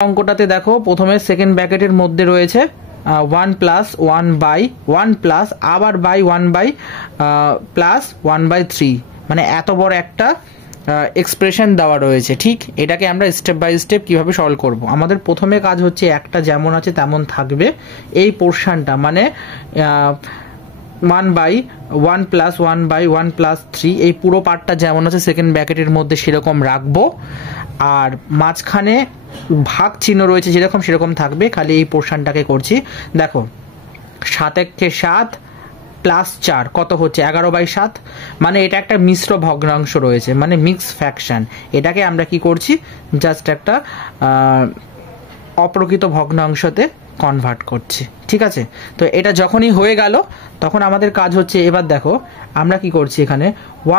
অঙ্কটাতে দেখো প্রথমে সেকেন্ড ব্র্যাকেটের মধ্যে রয়েছে 1 প্লাস 1 বাই 1 প্লাস আবার বাই 1 বাই প্লাস 1/3, মানে এত বড় একটা এক্সপ্রেশন দেওয়া রয়েছে। ঠিক এটাকে আমরা স্টেপ বাই স্টেপ কীভাবে সলভ করব। আমাদের প্রথমে কাজ হচ্ছে একটা যেমন আছে তেমন থাকবে এই পোর্শনটা, মানে 1 বাই 1 প্লাস 1 বাই 1 প্লাস 3 এই পুরো পার্টটা যেমন আছে সেকেন্ড ব্র্যাকেটের মধ্যে সেরকম রাখবো, আর মাঝখানে ভাগ চিহ্ন রয়েছে যেরকম সেরকম থাকবে, খালি এই পোর্শনটাকে করছি। দেখো 7 একে 7 প্লাস 4 কত হচ্ছে 11/7, মানে এটা একটা মিশ্র ভগ্নাংশ রয়েছে, মানে মিক্স ফ্র্যাকশন। এটাকে আমরা কি করছি, জাস্ট একটা অপ্রকৃত ভগ্নাংশতে কনভার্ট করছি। ঠিক আছে, তো এটা যখনই হয়ে গেল তখন আমাদের কাজ হচ্ছে, এবার দেখো আমরা কি করছি এখানে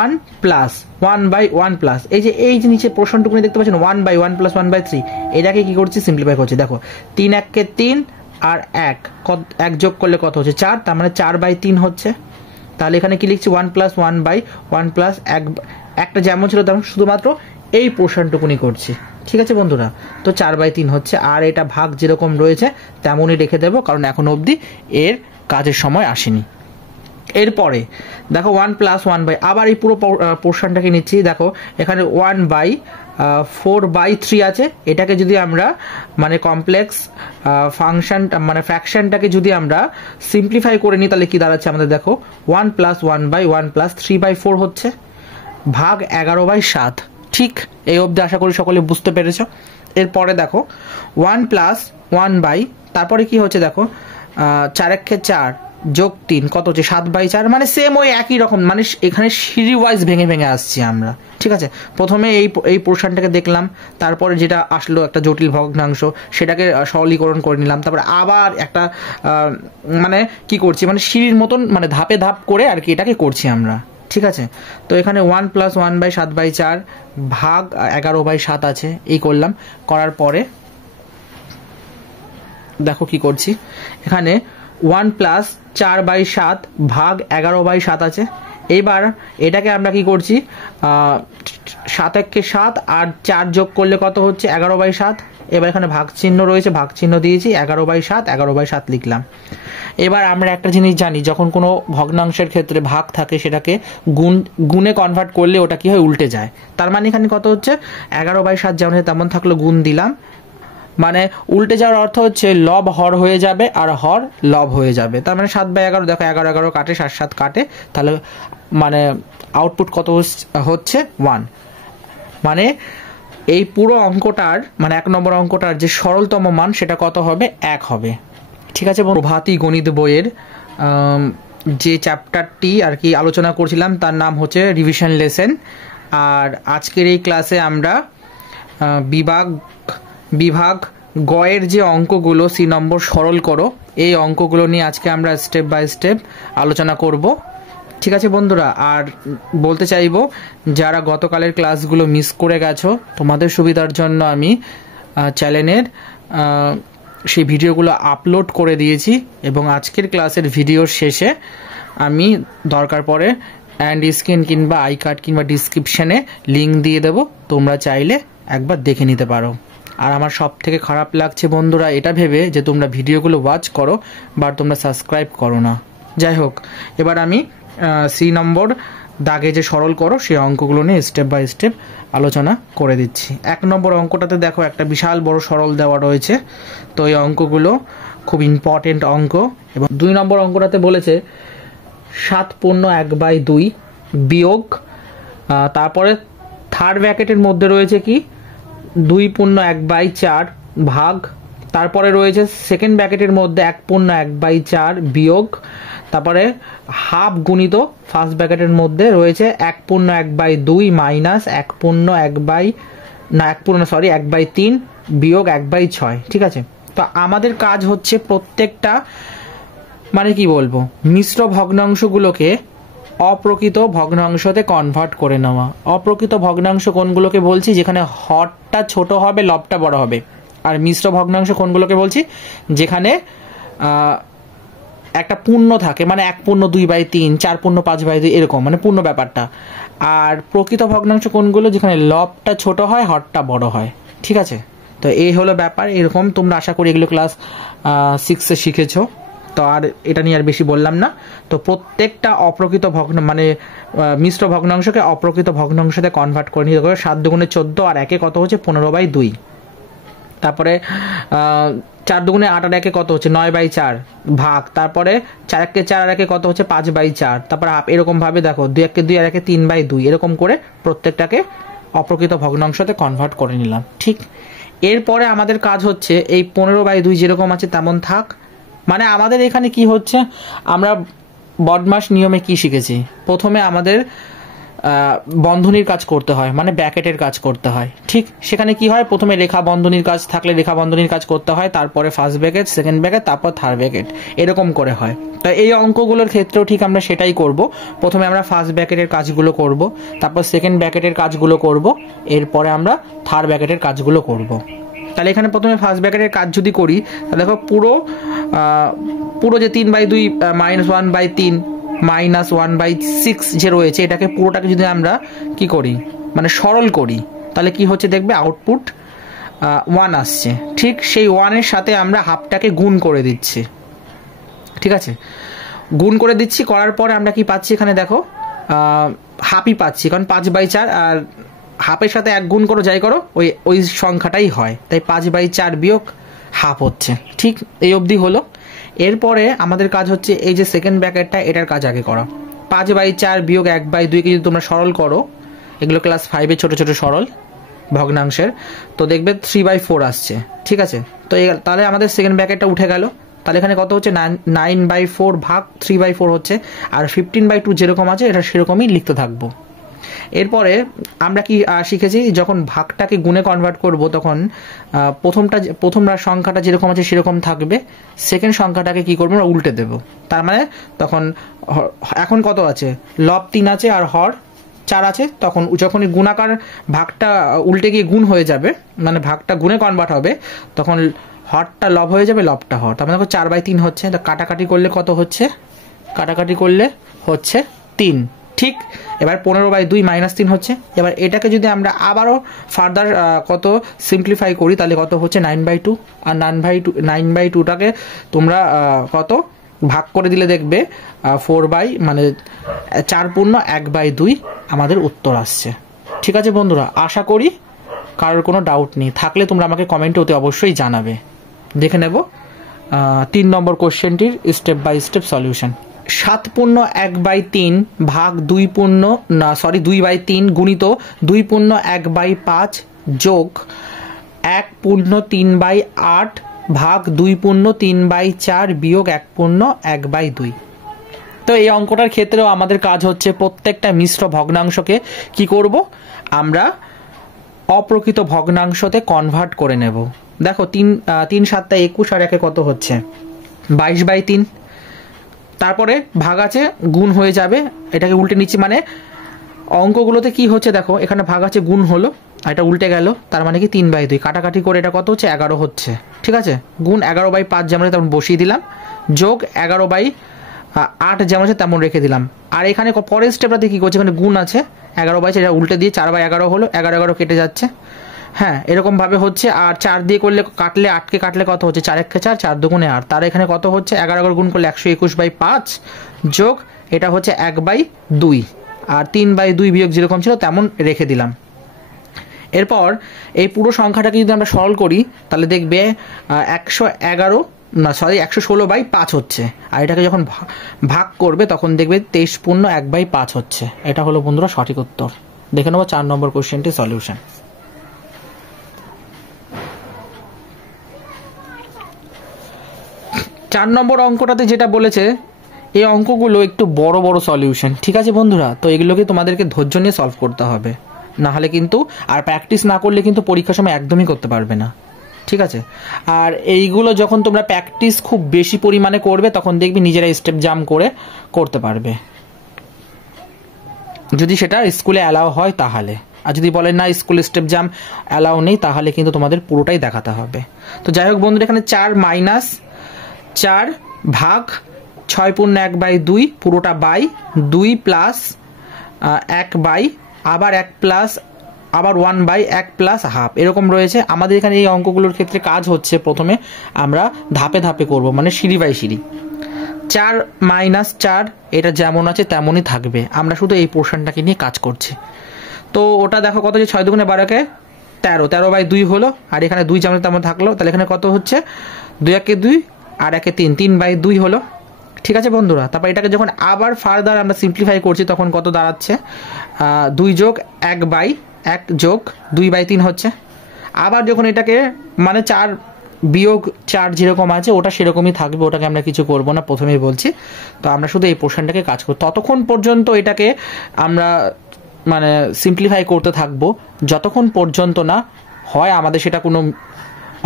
1 প্লাস 1 বাই 1 প্লাস এই যে নিচে পোর্শনটুকুনি দেখতে পাচ্ছেন 1 বাই 1 প্লাস 1/3, এটাকে কি করছি সিম্পলিফাই করছি। দেখো 3 একে 3 আর 1 যোগ করলে কত হচ্ছে 4, তার মানে 4/3 হচ্ছে। তাহলে এখানে কি লিখছি 1 প্লাস 1 বাই 1 প্লাস একটা যেমন ছিল তেমন, শুধুমাত্র এই পোর্শনটুকুনি করছি। ঠিক আছে বন্ধুরা, তো 4/3 হচ্ছে, আর এটা ভাগ যেরকম রয়েছে তেমনই রেখে দেবো, কারণ এখন অবধি এর কাজের সময় আসেনি। এরপরে দেখো 1 প্লাস 1 বাই, আবার এই পুরো পোর্শনটাকে নিচ্ছি। দেখো এখানে 1/4/3 আছে, এটাকে যদি আমরা মানে কমপ্লেক্স ফাংশন মানে ফ্র্যাকশনটাকে যদি আমরা সিম্পলিফাই করে নিই তাহলে কি দাঁড়াচ্ছে আমাদের, দেখো 1 প্লাস 1 বাই 1 প্লাস 3/4 হচ্ছে, ভাগ 11/7। ঠিক এই অবধি আশা করি সকলে বুঝতে পেরেছ। এরপরে দেখো 1 প্লাস 1 বাই, তারপরে কি হচ্ছে দেখো 4 একে 4 যোগ 3 কত হচ্ছে 7/4, মানে সেম ওই একই রকম, মানে এখানে সিঁড়ি ওয়াইজ ভেঙে ভেঙে আসছি আমরা। ঠিক আছে, প্রথমে এই পোর্শনটাকে দেখলাম, তারপরে যেটা আসলো একটা জটিল ভগ্নাংশ সেটাকে সরলীকরণ করে নিলাম, তারপরে আবার একটা মানে কি করছি, মানে সিঁড়ির মতন মানে ধাপে ধাপ করে আর কি এটাকে করছি আমরা। ঠিক আছে, তো এখানে 1 প্লাস 1 বাই 7/4 ভাগ 11/7 আছে, এই করলাম। করার পরে দেখো কি করছি, এখানে 1 প্লাস 4/7 ভাগ 11/7 আছে। এইবার এটাকে আমরা কি করছি 7 একে 7 আর 4 যোগ করলে কত হচ্ছে 11/7। এবার এখানে ভাগ চিহ্ন রয়েছে, ভাগ চিহ্ন দিয়েছি, 11/7 11/7 লিখলাম। এবার আমরা একটা জিনিস জানি, যখন কোনো ভগ্নাংশের ক্ষেত্রে ভাগ থাকে সেটাকে গুণে কনভার্ট করলে ওটা কি হয় উল্টে যায়। তার মানে এখানে কত হচ্ছে 11/7 যেমন তেমন থাকলো, গুণ দিলাম, মানে উল্টে যাওয়ার অর্থ হচ্ছে লব হর হয়ে যাবে আর হর লব হয়ে যাবে। তার মানে 7/11, দেখো 11 কাটে 7 কাটে, তাহলে মানে আউটপুট কত হচ্ছে 1। মানে এই পুরো অঙ্কটার মানে 1 নম্বর অঙ্কটার যে সরলতম মান সেটা কত হবে 1 হবে। ঠিক আছে, প্রভাতী গণিত বইয়ের যে চ্যাপ্টারটি আর কি আলোচনা করছিলাম তার নাম হচ্ছে রিভিশন লেসন। আর আজকের এই ক্লাসে আমরা বিভাগ গয়ের যে অঙ্কগুলো সি নম্বর সরল করো, এই অঙ্কগুলো নিয়ে আজকে আমরা স্টেপ বাই স্টেপ আলোচনা করব। ঠিক আছে বন্ধুরা, আর বলতে চাইবো যারা গতকালের ক্লাসগুলো মিস করে গেছো তোমাদের সুবিধার জন্য আমি চ্যানেলের সেই ভিডিওগুলো আপলোড করে দিয়েছি, এবং আজকের ক্লাসের ভিডিওর শেষে আমি দরকার পড়ে অ্যান্ড স্ক্রিন কিংবা আই কার্ড কিংবা ডিসক্রিপশানে লিঙ্ক দিয়ে দেবো, তোমরা চাইলে একবার দেখে নিতে পারো। আর আমার সব থেকে খারাপ লাগছে বন্ধুরা এটা ভেবে যে তোমরা ভিডিওগুলো ওয়াচ করো বাট তোমরা সাবস্ক্রাইব করো না। যাই হোক, এবার আমি সি নম্বর দাগে যে সরল করো সেই অঙ্কগুলো নিয়ে স্টেপ বাই স্টেপ আলোচনা করে দিচ্ছি। 1 নম্বর অঙ্কটাতে দেখো একটা বিশাল বড় সরল দেওয়া রয়েছে, তো এই অঙ্কগুলো খুব ইম্পর্টেন্ট অঙ্ক। এবং 2 নম্বর অঙ্কটাতে বলেছে 7/1/2 বিয়োগ, তারপরে থার্ড ব্র্যাকেটের মধ্যে রয়েছে কি 2/1/4 ভাগ, তারপরে রয়েছে সেকেন্ড ব্র্যাকেটের মধ্যে 1/1/4 বিয়োগ, তারপরে হাফ গুণিত ফার্স্ট ব্র্যাকেটের মধ্যে রয়েছে 1/1/2 মাইনাস 1/3 বিয়োগ 1/6। ঠিক আছে, তো আমাদের কাজ হচ্ছে প্রত্যেকটা মানে কি বলবো মিশ্র ভগ্নাংশগুলোকে অপ্রকৃত ভগ্নাংশতে কনভার্ট করে নেওয়া। অপ্রকৃত ভগ্নাংশ কোনগুলোকে বলছি, যেখানে হরটা ছোট হবে লবটা বড় হবে। আর মিশ্র ভগ্নাংশ কোনগুলোকে বলছি, যেখানে একটা পূর্ণ থাকে, মানে 1/2/3 4/5/2 এরকম, মানে পূর্ণ ব্যাপারটা। আর প্রকৃত ভগ্নাংশ কোনগুলো, যেখানে লবটা ছোট হয় হরটা বড় হয়। ঠিক আছে, তো এই হলো ব্যাপার। এরকম তোমরা আশা করি এগুলো ক্লাস 6-এ শিখেছো, তো আর এটা নিয়ে আর বেশি বললাম না। তো প্রত্যেকটা অপ্রকৃত ভগ্ন মানে মিশ্র ভগ্নাংশকে অপ্রকৃত ভগ্নাংশতে কনভার্ট করে নিতে হবে। 7 দুগুণে 14 আর একে কত হচ্ছে 15/2। তারপরে 4 দুগুণে 8 আর একে কত হচ্ছে 9/4 ভাগ, তারপরে 4 একে 4 আর একে কত হচ্ছে 5/4, তারপরে এরকম ভাবে দেখো 2 একে 2 আর একে 3/2, এরকম করে প্রত্যেকটাকে অপ্রকৃত ভগ্নাংশতে কনভার্ট করে নিলাম। ঠিক, এরপরে আমাদের কাজ হচ্ছে এই 15/2 যেরকম আছে তেমন থাক। মানে আমাদের এখানে কি হচ্ছে, আমরা বডমাস নিয়মে কি শিখেছি, প্রথমে আমাদের বন্ধনীর কাজ করতে হয়, মানে ব্র্যাকেটের কাজ করতে হয়। ঠিক, সেখানে কি হয়, প্রথমে রেখা বন্ধনীর কাজ থাকলে রেখা বন্ধনীর কাজ করতে হয়, তারপরে ফার্স্ট ব্র্যাকেট, সেকেন্ড ব্র্যাকেট, তারপর থার্ড ব্র্যাকেট, এরকম করে হয়। তো এই অঙ্কগুলোর ক্ষেত্রেও ঠিক আমরা সেটাই করব। প্রথমে আমরা ফার্স্ট ব্র্যাকেটের কাজগুলো করব, তারপর সেকেন্ড ব্র্যাকেটের কাজগুলো করব, এরপরে আমরা থার্ড ব্র্যাকেটের কাজগুলো করব। তাহলে এখানে প্রথমে ফার্স্ট ব্র্যাকেটের কাজ যদি করি, তাহলে দেখো পুরো যে 3/2 -1/3 -1/6 যে রয়েছে, এটাকে পুরোটাকে যদি আমরা কি করি, মানে সরল করি, তাহলে কি হচ্ছে দেখবে আউটপুট 1 আসছে। ঠিক সেই 1-এর সাথে আমরা হাফটাকে গুণ করে দিচ্ছি। ঠিক আছে, গুণ করে দিচ্ছি, করার পরে আমরা কি পাচ্ছি এখানে দেখো হাফই পাচ্ছি, কারণ 5/4 আর হাফের সাথে 1 গুণ করো, যাই করো ওই সংখ্যাটাই হয়, তাই 5/4 বিয়োগ হাফ হচ্ছে। ঠিক, এই অবধি হলো। এরপরে আমাদের কাজ হচ্ছে এই যে সেকেন্ড ব্র্যাকেটটা, এটার কাজ আগে করা। 5/4 বিয়োগ 1/2 কে যদি তোমরা সরল করো, এগুলো ক্লাস 5-এ ছোট ছোট সরল ভগ্নাংশের, তো দেখবে 3/4 আসছে। ঠিক আছে, তো তাহলে আমাদের সেকেন্ড ব্র্যাকেটটা উঠে গেল। তাহলে এখানে কত হচ্ছে 9/4 ভাগ 3/4 হচ্ছে, আর 15/2 যেরকম আছে এটা সেরকমই লিখতে থাকবো। এরপরে আমরা কি শিখেছি, যখন ভাগটাকে গুণে কনভার্ট করব তখন প্রথম সংখ্যাটা যেরকম আছে সেরকম থাকবে, সেকেন্ড সংখ্যাটাকে কি করবো আমরা উল্টে দেব। তার মানে তখন এখন কত আছে, লব 3 আছে আর হর 4 আছে, তখন যখনই গুণাকার ভাগটা উল্টে গিয়ে গুণ হয়ে যাবে, মানে ভাগটা গুণে কনভার্ট হবে, তখন হরটা লব হয়ে যাবে, লবটা হর। তার মানে দেখো 4/3 হচ্ছে, তো কাটাকাটি করলে কত হচ্ছে, কাটাকাটি করলে হচ্ছে 3। ঠিক, এবার 15/2 -3 হচ্ছে। এবার এটাকে যদি আমরা আবারও ফার্দার কত সিম্পলিফাই করি, তাহলে কত হচ্ছে 9/2, আর 9/2টাকে তোমরা কত ভাগ করে দিলে দেখবে 4/1/2 আমাদের উত্তর আসছে। ঠিক আছে বন্ধুরা, আশা করি কারোর কোনো ডাউট নেই, থাকলে তোমরা আমাকে কমেন্টে অতি অবশ্যই জানাবে। দেখে নেব 3 নম্বর কোশ্চেনটির স্টেপ বাই স্টেপ সলিউশন। 7/1/3 ভাগ 2/3 গুণিত 2/1/5 যোগ 1/3/8 ভাগ 2/3/4 বিয়োগ 1/1/2। তো এই অঙ্কটার ক্ষেত্রেও আমাদের কাজ হচ্ছে প্রত্যেকটা মিশ্র ভগ্নাংশকে কি করব, আমরা অপ্রকৃত ভগ্নাংশতে কনভার্ট করে নেব। দেখো 3 7 21 আর একে কত হচ্ছে 22/3। তারপরে ভাগ আছে, গুণ হয়ে যাবে, এটাকে উল্টে নিচ্ছি, মানে অঙ্কগুলোতে কি হচ্ছে দেখো, এখানে ভাগ আছে গুণ হলো, আর এটা উল্টে গেল, তার মানে কি 3/2, কাটাকাটি করে এটা কত হচ্ছে 11 হচ্ছে। ঠিক আছে, গুণ 11/5 যেমন তেমন বসিয়ে দিলাম, যোগ 11/8 যেমন আছে তেমন রেখে দিলাম। আর এখানে পরের স্টেপটাতে কি করছে, এখানে গুণ আছে 11/4, এটা উল্টে দিয়ে 4/11 হলো, 11 কেটে যাচ্ছে। হ্যাঁ, এরকম ভাবে হচ্ছে। আর 4 দিয়ে করলে কাটলে 8কে কাটলে কত হচ্ছে 4 1 4, 4 2 8, তার এখানে কত হচ্ছে 11 গুণ করলে 121/5 যোগ এটা হচ্ছে 1/2, আর 3/2 বিয়োগ যেরকম ছিল তেমন রেখে দিলাম। এরপর এই পুরো সংখ্যাটাকে যদি আমরা সরল করি, তাহলে দেখবে 116/5 হচ্ছে, আর এটাকে যখন ভাগ করবে তখন দেখবে 23/1/5 হচ্ছে। এটা হলো বন্ধুরা সঠিক উত্তর। দেখে নেবো 4 নম্বর কোশ্চেনটি সলিউশন। 4 নম্বর অঙ্কটাতে যেটা বলেছে, এই অঙ্কগুলো একটু বড় বড় সলিউশন। ঠিক আছে বন্ধুরা, তো এগুলোকে তোমাদেরকে ধৈর্য নিয়ে সলভ করতে হবে, না হলে কিন্তু আর প্র্যাকটিস না করলে কিন্তু পরীক্ষার সময় একদমই করতে পারবে না। ঠিক আছে, আর এইগুলো যখন তোমরা প্র্যাকটিস খুব বেশি পরিমাণে করবে, তখন দেখবি নিজেরা স্টেপ জাম্প করে করতে পারবে, যদি সেটা স্কুলে অ্যালাউ হয় তাহলে। আর যদি বলেন না স্কুলে স্টেপ জাম্প অ্যালাউ নেই, তাহলে কিন্তু তোমাদের পুরোটাই দেখাতে হবে। তো যাই হোক বন্ধুরা, এখানে 4 - 4 ভাগ 6/1/2 পুরোটা বাই 2 প্লাস 1 বাই আবার 1 প্লাস আবার 1/1 প্লাস হাফ এরকম রয়েছে। আমাদের এখানে এই অঙ্কগুলোর ক্ষেত্রে কাজ হচ্ছে প্রথমে আমরা ধাপে ধাপে করব, মানে সিঁড়ি বাই সিঁড়ি। 4 - 4 এটা যেমন আছে তেমনই থাকবে, আমরা শুধু এই পোর্শনটাকে নিয়ে কাজ করছি। তো ওটা দেখো কত, যে 6 দুগুণে 12কে 13, 13/2 হলো, আর এখানে 2 যেমন তেমন থাকলো, তাহলে এখানে কত হচ্ছে 2 একে 2 আর একে 3, 3/2 হলো। ঠিক আছে বন্ধুরা, তারপর এটাকে যখন আবার ফার্দার আমরা সিম্পলিফাই করছি তখন কত দাঁড়াচ্ছে, 2 যোগ 1/1 যোগ 2/3 হচ্ছে। আবার যখন এটাকে মানে 4 বিয়োগ 4 যেরকম আছে ওটা সেরকমই থাকবে, ওটাকে আমরা কিছু করব না, প্রথমেই বলছি। তো আমরা শুধু এই পোর্শনটাকে কাজ করব, ততক্ষণ পর্যন্ত এটাকে আমরা মানে সিম্পলিফাই করতে থাকবো যতক্ষণ পর্যন্ত না হয় আমাদের সেটা কোনো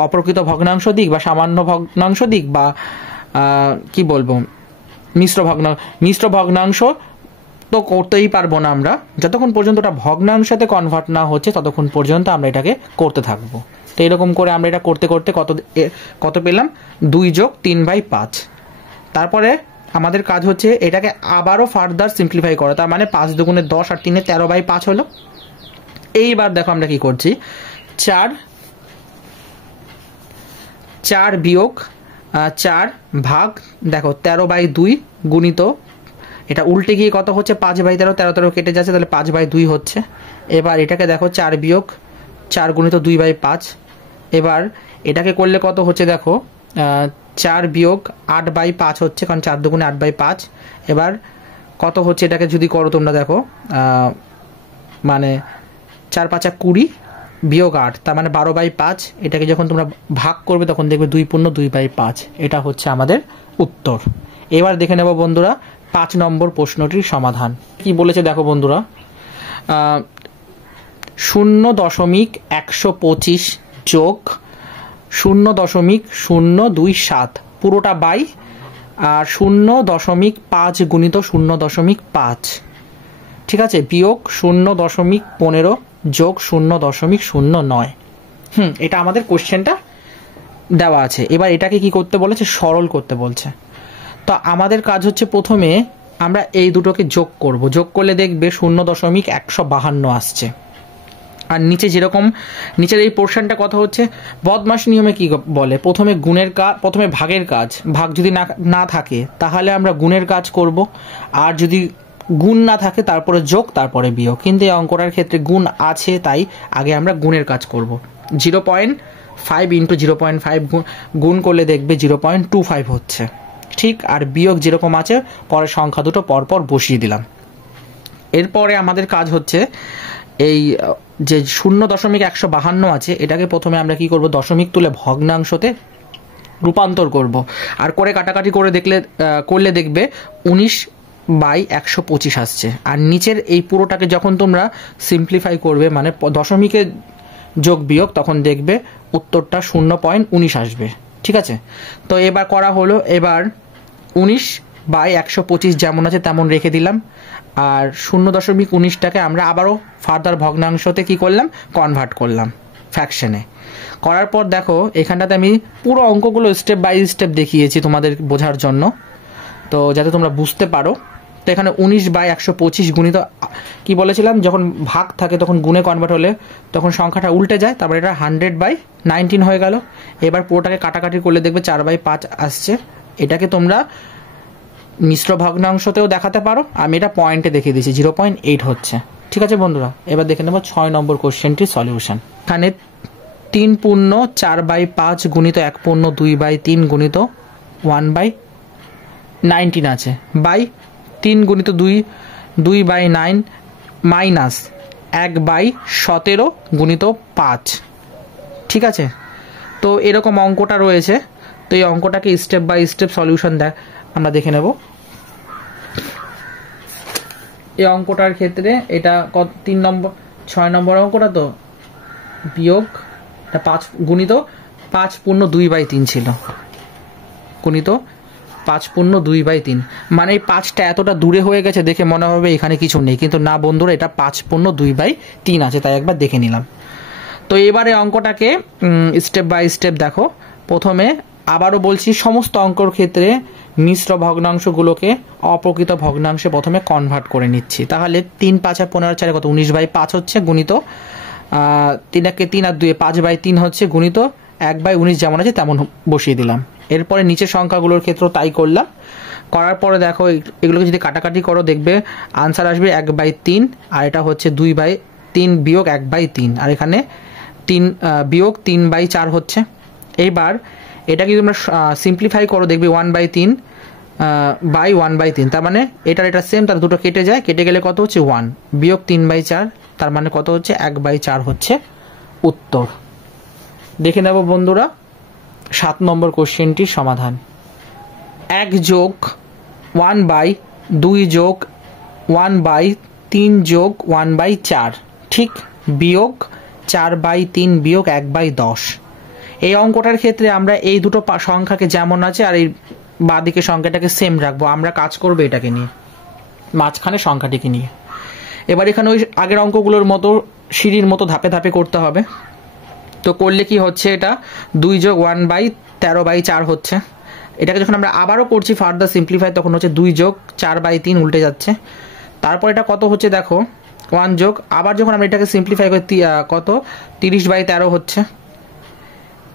অপ্রকৃত ভগ্নাংশ দিক বা সামান্য ভগ্নাংশ দিক বা কি বলবো মিশ্র ভগ্নাংশ তো করতেই পারবো না আমরা, যতক্ষণ পর্যন্ত ওটা ভগ্নাংশতে কনভার্ট না হচ্ছে ততক্ষণ পর্যন্ত আমরা এটাকে করতে থাকবো। তো এরকম করে আমরা এটা করতে করতে কত পেলাম, 2 যোগ 3/5। তারপরে আমাদের কাজ হচ্ছে এটাকে আবারও ফার্দার সিম্পলিফাই করা, তার মানে 5 দুগুণে 10 আর 3 13/5 হলো। এইবার দেখো আমরা কি করছি, 4 বিয়োগ 4 ভাগ দেখো 13/2 গুণিত, এটা উল্টে গিয়ে কত হচ্ছে 5/13, 13 কেটে যাচ্ছে, তাহলে 5/2 হচ্ছে। এবার এটাকে দেখো 4 বিয়োগ 4 গুণিত 2/5। এবার এটাকে করলে কত হচ্ছে দেখো 4 বিয়োগ 8/5 হচ্ছে, কারণ 4 দুগুণে 8/5। এবার কত হচ্ছে এটাকে যদি করো তোমরা দেখো মানে 4 5 20 বিয়োগ 8, তার মানে 12/5। এটাকে যখন তোমরা ভাগ করবে তখন দেখবে 2 পূর্ণ 2/5, এটা হচ্ছে আমাদের উত্তর। এবার দেখে নেব বন্ধুরা 5 নম্বর প্রশ্নটির সমাধান কি বলেছে। দেখো বন্ধুরা 0.125 যোগ 0.027 পুরোটা বাই আর 0.5 গুণিত 0.5, ঠিক আছে, বিয়োগ 0.15 যোগ 0.09। এটা আমাদের কোশ্চেনটা দেওয়া আছে। এবার এটাকে কি করতে বলেছে, সরল করতে বলছে। তো আমাদের কাজ হচ্ছে প্রথমে আমরা এই দুটোকে যোগ করব, যোগ করলে দেখবে 0.152 আসছে। আর নিচে যেরকম নিচের এই পোর্শনটা কথা হচ্ছে বদমাশ নিয়মে কি বলে, প্রথমে প্রথমে ভাগের কাজ, ভাগ যদি না থাকে তাহলে আমরা গুণের কাজ করব, আর যদি গুণ না থাকে তারপরে যোগ তারপরে বিয়োগ। কিন্তু এই অঙ্কটার ক্ষেত্রে গুণ আছে, তাই আগে আমরা গুণের কাজ করব। 0.5 ইন্টু 0.5 গুণ করলে দেখবে 0.25 হচ্ছে, ঠিক। আর বিয়োগ যেরকম আছে পরের সংখ্যা দুটো পরপর বসিয়ে দিলাম। এরপরে আমাদের কাজ হচ্ছে এই যে 0.152 আছে এটাকে প্রথমে আমরা কি করব, দশমিক তুলে ভগ্নাংশতে রূপান্তর করব, আর করে কাটাকাটি করে করলে দেখবে 19/125 আসছে। আর নিচের এই পুরোটাকে যখন তোমরা সিম্পলিফাই করবে মানে দশমিকে যোগ বিয়োগ, তখন দেখবে উত্তরটা 0.19 আসবে, ঠিক আছে। তো এবার করা হলো, এবার 19/125 যেমন আছে তেমন রেখে দিলাম, আর 0.19টাকে আমরা আবারও ফার্দার ভগ্নাংশতে কি করলাম, কনভার্ট করলাম ফ্র্যাকশনে। করার পর দেখো এখানটাতে আমি পুরো অঙ্কগুলো স্টেপ বাই স্টেপ দেখিয়েছি তোমাদের বোঝার জন্য, তো যাতে তোমরা বুঝতে পারো। তো এখানে 19/125 গুণিত কি বলেছিলাম, যখন ভাগ থাকে তখন গুণে কনভার্ট হলে তখন সংখ্যাটা উল্টে যায়, তারপরে এটা 100/19 হয়ে গেল। এবার পুরোটাকে কাটাকাটি করলে দেখবে 4/5 আসছে। এটাকে তোমরা মিশ্র ভগ্নাংশতেও দেখাতে পারো, আমি এটা পয়েন্টে দেখিয়ে দিয়েছি 0.8 হচ্ছে, ঠিক আছে বন্ধুরা। এবার দেখে নেব 6 নম্বর কোশ্চেনটির সলিউশন। এখানে 3 পূর্ণ 4/5 গুণিত 1 পূর্ণ 2/3 গুণিত 1/19 আছে, বাই 3 গুণিত 2/9 মাইনাস 1/17 গুণিত 5, ঠিক আছে। তো এরকম অঙ্কটা রয়েছে। তো এই অঙ্কটাকে স্টেপ বাই স্টেপ সলিউশন আমরা দেখে নেব। এই অঙ্কটার ক্ষেত্রে এটা 6 নম্বর অঙ্কটা, তো বিয়োগ 5 গুণিত 5 পূর্ণ 2/3 ছিল, গুণিত 5 পূর্ণ 2/3, মানে এই 5টা এতটা দূরে হয়ে গেছে দেখে মনে হবে এখানে কিছু নেই, কিন্তু না বন্ধুরা, এটা 5 পূর্ণ 2/3 আছে, তাই একবার দেখে নিলাম। তো এবারে অঙ্কটাকে স্টেপ বাই স্টেপ দেখো। প্রথমে আবারও বলছি, সমস্ত অঙ্কর ক্ষেত্রে মিশ্র ভগ্নাংশগুলোকে অপ্রকৃত ভগ্নাংশে প্রথমে কনভার্ট করে নিচ্ছি। তাহলে 3 5 15 4 কত 19/5 হচ্ছে, গুণিত 3 একে 3 আর 2 5/3 হচ্ছে, গুণিত 1/19 যেমন আছে তেমন বসিয়ে দিলাম। এরপরে নিচের সংখ্যাগুলোর ক্ষেত্রেও তাই করলাম। করার পরে দেখো এগুলোকে যদি কাটাকাটি করো দেখবে আনসার আসবে 1/3, আর এটা হচ্ছে 2/3 বিয়োগ 1/3, আর এখানে 3 বিয়োগ 3/4 হচ্ছে। এইবার এটা যদি তোমরা সিম্পলিফাই করো দেখবি 1/3 বাই 1/3, তার মানে এটা সেম, তার দুটো কেটে যায়, কেটে গেলে কত হচ্ছে 1 বিয়োগ 3/4, তার মানে কত হচ্ছে 1/4 হচ্ছে উত্তর। দেখে নেব বন্ধুরা 7 নম্বর কোশ্চেনটির সমাধান। 1 যোগ 1/2 যোগ 1/3 যোগ 1/4 ঠিক, বিয়োগ 4/3 বিয়োগ 1/10। এই অঙ্কটার ক্ষেত্রে আমরা এই দুটো সংখ্যাকে যেমন আছে আর এই বাঁদিকে সংখ্যাটাকে সেম রাখবো। আমরা কাজ করবো এটাকে নিয়ে, মাঝখানে সংখ্যাটিকে নিয়ে। এবার এখানে ওই আগের অঙ্কগুলোর মতো সিঁড়ির মতো ধাপে ধাপে করতে হবে। তো করলে কি হচ্ছে, এটা 2 যোগ 1/13/4 হচ্ছে। এটাকে যখন আমরা আবারও করছি ফার্দার সিম্পলিফাই, তখন হচ্ছে 2 যোগ 4/3 উল্টে যাচ্ছে। তারপর এটা কত হচ্ছে দেখো 1 যোগ, আবার যখন আমরা এটাকে সিম্পলিফাই করি কত 30/13 হচ্ছে।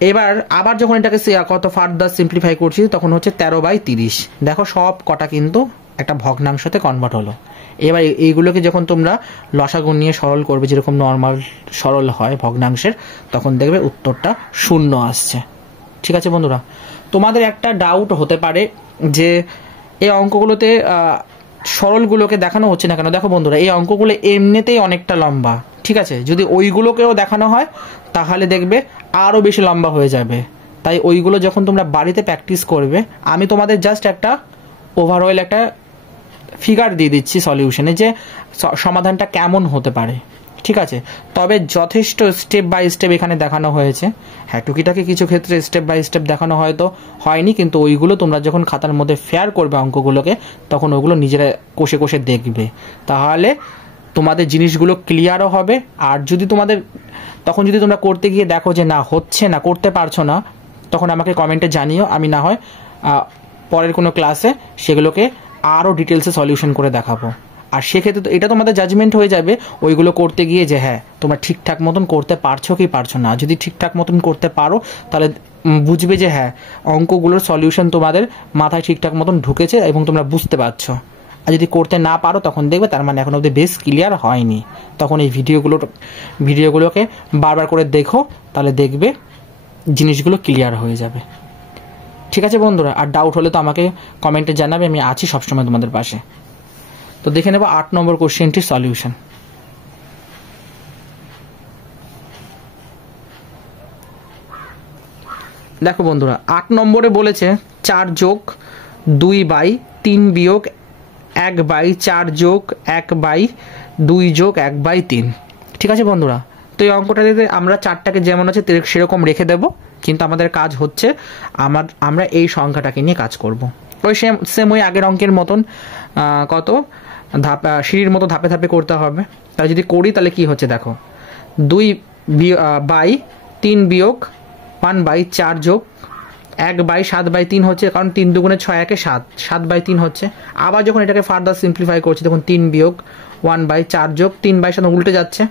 এবার আবার যখন এটাকে কত ফার্দার সিম্পলিফাই করছি তখন হচ্ছে 13/30। দেখো সব কটা কিন্তু একটা ভগ্নাংশতে কনভার্ট হলো। এবার এইগুলোকে যখন তোমরা লসাগু নিয়ে সরল করবে, যেরকম নর্মাল সরল হয় ভগ্নাংশের, তখন দেখবে উত্তরটা 0 আসছে। ঠিক আছে বন্ধুরা, তোমাদের একটা ডাউট হতে পারে যে এই অঙ্কগুলোতে সরলগুলোকে দেখানো হচ্ছে না কেন। দেখো বন্ধুরা, এই অঙ্কগুলো এমনিতেই অনেকটা লম্বা, ঠিক আছে, যদি ওইগুলোকেও দেখানো হয় তাহলে দেখবে আরও বেশি লম্বা হয়ে যাবে। তাই ওইগুলো যখন তোমরা বাড়িতে প্র্যাকটিস করবে, আমি তোমাদের জাস্ট একটা ওভারঅল একটা ফিগার দিয়ে দিচ্ছি সলিউশনে, যে সমাধানটা কেমন হতে পারে। ঠিক আছে, তবে যথেষ্ট স্টেপ বাই স্টেপ এখানে দেখানো হয়েছে। হ্যাঁ, টুকিটাকি কিছু ক্ষেত্রে স্টেপ বাই স্টেপ দেখানো হয়তো হয়নি, কিন্তু ওইগুলো তোমরা যখন খাতার মধ্যে ফেয়ার করবে অঙ্কগুলোকে, তখন ওগুলো নিজেরা কষে কষে দেখবে, তাহলে তোমাদের জিনিসগুলো ক্লিয়ারও হবে। আর যদি তোমাদের তখন যদি তোমরা করতে গিয়ে দেখো যে না হচ্ছে না, করতে পারছো না, তখন আমাকে কমেন্টে জানিও, আমি না হয় পরের কোনো ক্লাসে সেগুলোকে আরও ডিটেলসে সলিউশন করে দেখাবো। আর সেক্ষেত্রে তো এটা তোমাদের জাজমেন্ট হয়ে যাবে ওইগুলো করতে গিয়ে, যে হ্যাঁ তোমরা ঠিকঠাক মতন করতে পারছো কি পারছো না। যদি ঠিকঠাক মতন করতে পারো তাহলে বুঝবে যে হ্যাঁ অঙ্কগুলোর সলিউশন তোমাদের মাথায় ঠিকঠাক মতন ঢুকেছে এবং তোমরা বুঝতে পারছো। আর যদি করতে না পারো তখন দেখবে তার মানে এখন অবধি বেস ক্লিয়ার হয়নি। তখন এই ভিডিওগুলোকে বারবার করে দেখো, তাহলে দেখবে জিনিসগুলো ক্লিয়ার হয়ে যাবে। ঠিক আছে বন্ধুরা, আর ডাউট হলে তো আমাকে কমেন্টে জানাবে, আমি আছি সবসময় তোমাদের পাশে। তো দেখে নেব 8 নম্বর কোশ্চেনটির সলিউশন। দেখো বন্ধুরা, 8 নম্বরে বলেছে 4 যোগ 2/3 বিয়োগ 1/4 যোগ 1/2 যোগ 1/3। ঠিক আছে বন্ধুরা, তো এই অঙ্কটাতে আমরা 4টাকে যেমন আছে সেরকম রেখে দেব, কিন্তু আমাদের কাজ হচ্ছে আমরা এই সংখ্যাটাকে নিয়ে কাজ করব। ওই সেম ওই আগের অঙ্কের মতন কত সিঁড়ির মতো ধাপে ধাপে করতে হবে। তাই যদি করি তাহলে কি হচ্ছে দেখো, 2/3 বিয়োগ 1/4 যোগ 1/7/3 হচ্ছে, কারণ 3 দুগুণে 6 একে 7, 7/3 হচ্ছে। আবার যখন এটাকে ফার্দার সিম্পলিফাই করছি তখন 3 বিয়োগ 1/4 যোগ 3/7 উল্টে যাচ্ছে,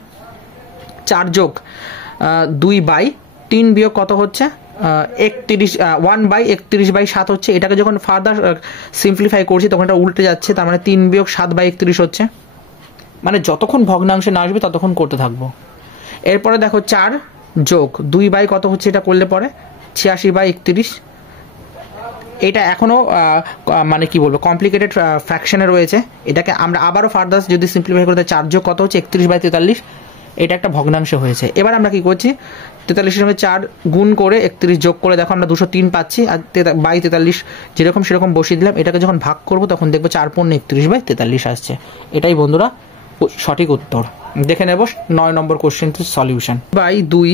4 যোগ 2/3 বিয়োগ কত হচ্ছে 1/31/7 হচ্ছে। এটাকে যখন ফার্দার সিম্পলিফাই করছি তখন এটা উল্টে যাচ্ছে, তার মানে 3 বিয়োগ 7/31 হচ্ছে। মানে যতক্ষণ ভগ্নাংশে না আসবে ততক্ষণ করতে থাকবো। এরপরে দেখো 4 যোগ 2 কত হচ্ছে, এটা করলে পরে 86/31। এটা এখনও মানে কি বলবো কমপ্লিকেটেড ফ্র্যাকশনে রয়েছে। এটাকে আমরা আবারও ফার্দার যদি সিম্পলিফাই করতে 4 যোগ কত হচ্ছে 31/43, এটা একটা ভগ্নাংশ হয়েছে। এবার আমরা কি করছি 43-এর সঙ্গে 4 গুণ করে 31 যোগ করে দেখো আমরা 203 পাচ্ছি, আর 43 যেরকম সেরকম বসিয়ে দিলাম। এটাকে যখন ভাগ করবো তখন দেখবো 4×31/43 আসছে। এটাই বন্ধুরা সঠিক উত্তর। দেখে নেব 9 নম্বর কোশ্চেনটির সলিউশন। 2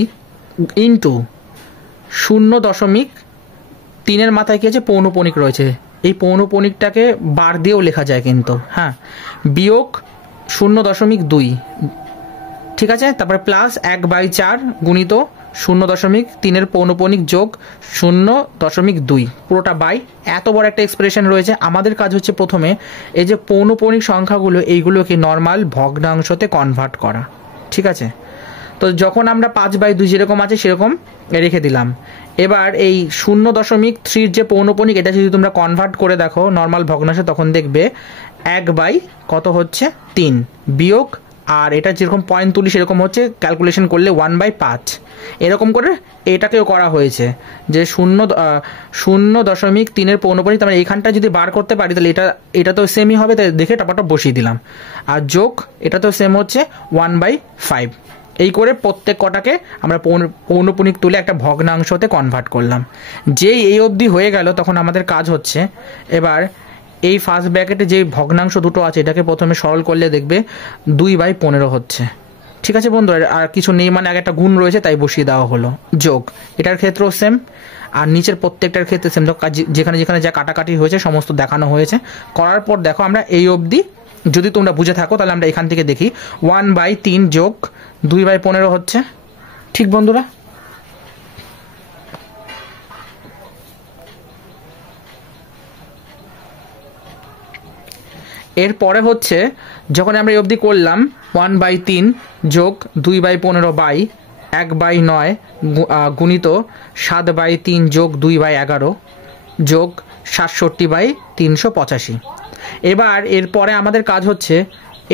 ইন্টু 0.3 মাথায় কি আছে পৌনপণিক রয়েছে, এই পৌনপণিকটাকে বার দিয়েও লেখা যায় কিন্তু, হ্যাঁ, বিয়োগ 0.2, ঠিক আছে, তারপরে প্লাস 1/4 গুণিত 0.3 পৌনপণিক যোগ 0.2 পুরোটা বাই এত বড় একটা এক্সপ্রেশন রয়েছে। আমাদের কাজ হচ্ছে প্রথমে এই যে পৌনপণিক সংখ্যাগুলো এইগুলোকে নর্মাল ভগ্নাংশতে কনভার্ট করা। ঠিক আছে, তো তো যখন আমরা 5/2 যেরকম আছে সেরকম রেখে দিলাম। এবার এই 0.3 যে পৌনপণিক, এটা যদি তোমরা কনভার্ট করে দেখো নর্মাল ভগ্নাংশে, তখন দেখবে 1 কত হচ্ছে 3 বিয়োগ, আর এটা যেরকম পয়েন্ট তুলি সেরকম হচ্ছে ক্যালকুলেশন করলে 1/5 এরকম করে এটাকেও করা হয়েছে যে 0.3 পৌনপণিক। তার মানে এইখানটা যদি বার করতে পারি তাহলে এটা তো সেমই হবে, তাই দেখে টপাটা বসিয়ে দিলাম। আর যোগ এটা তো সেম হচ্ছে 1/5। এই করে প্রত্যেক কটাকে আমরা পৌনপণিক তুলে একটা ভগ্নাংশতে কনভার্ট করলাম। যেই এই অবধি হয়ে গেল তখন আমাদের কাজ হচ্ছে এবার এই ফার্স্ট ব্র্যাকেটে যে ভগ্নাংশ দুটো আছে এটাকে প্রথমে সরল করলে দেখবে 2/15 হচ্ছে। ঠিক আছে বন্ধু, আর কিছু নেই, মানে আগে একটা গুণ রয়েছে তাই বসিয়ে দেওয়া হলো। যোগ এটার ক্ষেত্রেও সেম, আর নিচের প্রত্যেকটার ক্ষেত্রে সেম। যেখানে যেখানে যা কাটাকাটি হয়েছে সমস্ত দেখানো হয়েছে। করার পর দেখো আমরা এই অবধি যদি তোমরা বুঝে থাকো তাহলে আমরা এখান থেকে দেখি 1/3 যোগ 2/15 হচ্ছে। ঠিক বন্ধুরা, এরপরে হচ্ছে যখন আমরা এই অবধি করলাম 1/3 যোগ 2/15/1/9 গুণিত 7/3 যোগ 2/11 যোগ 67/385। এবার এরপরে আমাদের কাজ হচ্ছে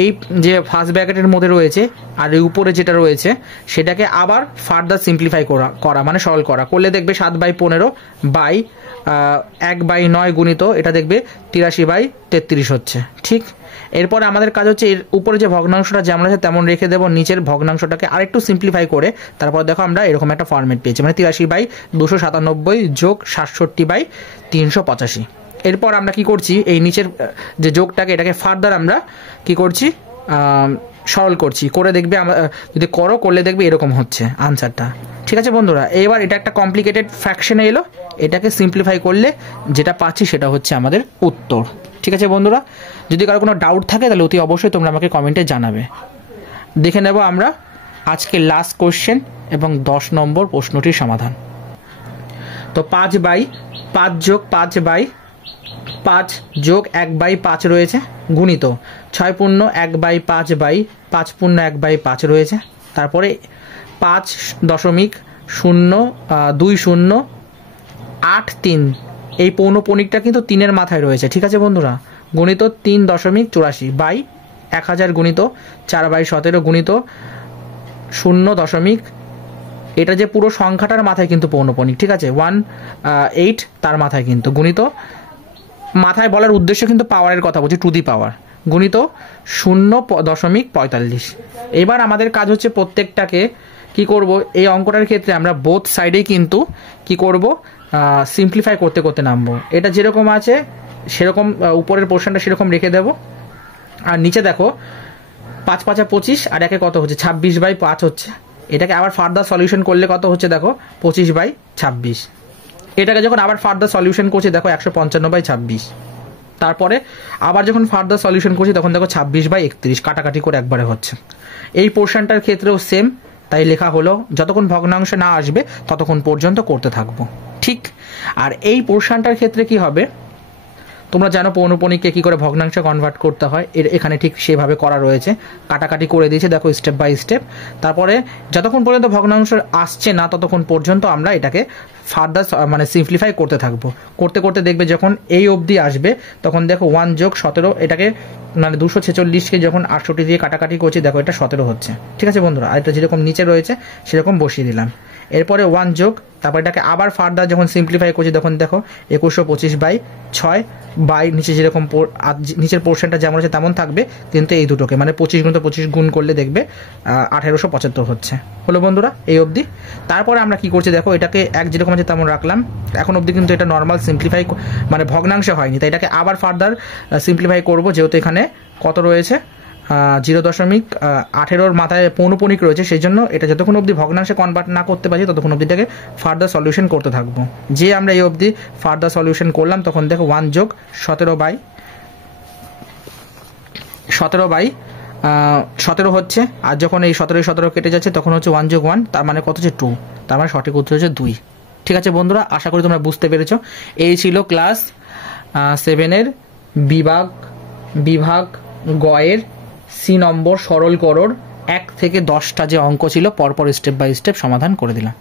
এই যে ফার্স্ট ব্র্যাকেটের মধ্যে রয়েছে আর এই উপরে যেটা রয়েছে সেটাকে আবার ফার্দার সিম্পলিফাই করা মানে সরল করলে দেখবে 7/15/1/9 গুণিত এটা দেখবে 83/33 হচ্ছে। ঠিক, এরপরে আমাদের কাজ হচ্ছে এর উপরে যে ভগ্নাংশটা যেমন আছে তেমন রেখে দেবো, নিচের ভগ্নাংশটাকে আরেকটু সিম্পলিফাই করে তারপর দেখো আমরা এরকম একটা ফরম্যাট পেয়েছি, মানে 83/297 যোগ 67/385। এরপর আমরা কি করছি, এই নিচের যে যোগটাকে এটাকে ফার্দার আমরা কি করছি সরল করছি, করে দেখবে যদি করলে দেখবে এরকম হচ্ছে আনসারটা। ঠিক আছে বন্ধুরা, এবার এটা একটা কমপ্লিকেটেড ফ্র্যাকশনে এলো, এটাকে সিম্পলিফাই করলে যেটা পাচ্ছি সেটা হচ্ছে আমাদের উত্তর। ঠিক আছে বন্ধুরা, যদি কারো কোনো ডাউট থাকে তাহলে অতি অবশ্যই তোমরা আমাকে কমেন্টে জানাবে। দেখে নেব আমরা আজকে লাস্ট কোশ্চেন এবং 10 নম্বর প্রশ্নটির সমাধান। তো 5/5 যোগ 5/5 যোগ 1/5 রয়েছে গুণিত 6 পূর্ণ 1/5/5 পূর্ণ 1/5 রয়েছে, তারপরে 5.2083 এই পৌনপণিকটা কিন্তু 3-এর মাথায় রয়েছে। ঠিক আছে বন্ধুরা, গুণিত 3.84/1000 গুণিত 4/17 গুণিত 0. এটা যে পুরো সংখ্যাটার মাথায় কিন্তু পৌনপণিক। ঠিক আছে, 1/8 তার মাথায় কিন্তু গুণিত, মাথায় বলার উদ্দেশ্য কিন্তু পাওয়ারের কথা বলছি, টু দি পাওয়ার গুণিত 0.45। এবার আমাদের কাজ হচ্ছে প্রত্যেকটাকে কি করব, এই অঙ্কটার ক্ষেত্রে আমরা বোথ সাইডেই কিন্তু কি করব সিম্পলিফাই করতে করতে নামবো। এটা যেরকম আছে সেরকম উপরের পোর্শনটা সেরকম রেখে দেব, আর নিচে দেখো 5×5 আর একে কত হচ্ছে 26/5 হচ্ছে। এটাকে আবার ফার্দার সলিউশন করলে কত হচ্ছে দেখো 25/26। এটাকে যখন আবার ফার্দার সলিউশন করছি দেখো 155/26। তারপরে আবার যখন ফার্দার সলিউশন করছি তখন দেখো 26/31, কাটাকাটি করে একবারে হচ্ছে। এই পোর্শনটার ক্ষেত্রেও সেম, তাই লেখা হলো যতক্ষণ ভগ্নাংশ না আসবে ততক্ষণ পর্যন্ত করতে থাকবো। ঠিক, আর এই পোর্শনটার ক্ষেত্রে কি হবে তোমরা জানো পৌনপণিককে কী করে ভগ্নাংশে কনভার্ট করতে হয়, এখানে ঠিক সেভাবে করা রয়েছে, কাটাকাটি করে দিয়েছে দেখো স্টেপ বাই স্টেপ। তারপরে যতক্ষণ পর্যন্ত ভগ্নাংশ আসছে না ততক্ষণ পর্যন্ত আমরা এটাকে ফার্দার মানে সিম্পলিফাই করতে থাকবো। করতে করতে দেখবে যখন এই অবধি আসবে তখন দেখো 1 যোগ 17, এটাকে মানে 246কে যখন 68 দিয়ে কাটাকাটি করছি দেখো এটা 17 হচ্ছে। ঠিক আছে বন্ধুরা, আর এটা যেরকম নিচে রয়েছে সেরকম বসিয়ে দিলাম। এরপরে 1 যোগ, তারপর এটাকে আবার ফার্দার যখন সিম্পলিফাই করছি তখন দেখো 2125/6 বাই নিচে যেরকম নিচের পোর্শনটা যেমন আছে তেমন থাকবে, কিন্তু এই দুটোকে মানে 25 গুণ করলে দেখবে 1875 হচ্ছে। হলো বন্ধুরা এই অবধি। তারপরে আমরা কি করছি দেখো এটাকে এক যেরকম আছে তেমন রাখলাম, এখন অবধি কিন্তু এটা নর্মাল সিম্পলিফাই মানে ভগ্নাংশে হয়নি, তাই এটাকে আবার ফার্দার সিম্পলিফাই করব, যেহেতু এখানে কত রয়েছে 0.18 মাথায় পৌনপণিক রয়েছে, সেই জন্য এটা যতক্ষণ অবধি ভগ্নাংশে কনভার্ট না করতে পারি ততক্ষণ অবধি এটাকে ফার্দার সলিউশন করতে থাকবো। যে আমরা এই অবধি ফার্দার সলিউশন করলাম তখন দেখো 1 যোগ 17/17 হচ্ছে, আর যখন এই 17 কেটে যাচ্ছে তখন হচ্ছে 1 যোগ 1, তার মানে কত হচ্ছে 2, তার মানে সঠিক উত্তর হচ্ছে 2। ঠিক আছে বন্ধুরা, আশা করি তোমরা বুঝতে পেরেছো। এই ছিল ক্লাস 7-এর বিভাগ গয়ের C নম্বর সরলকরণ 1 থেকে 10টা যে অঙ্ক ছিল পরপর স্টেপ বাই স্টেপ সমাধান করে দিলাম।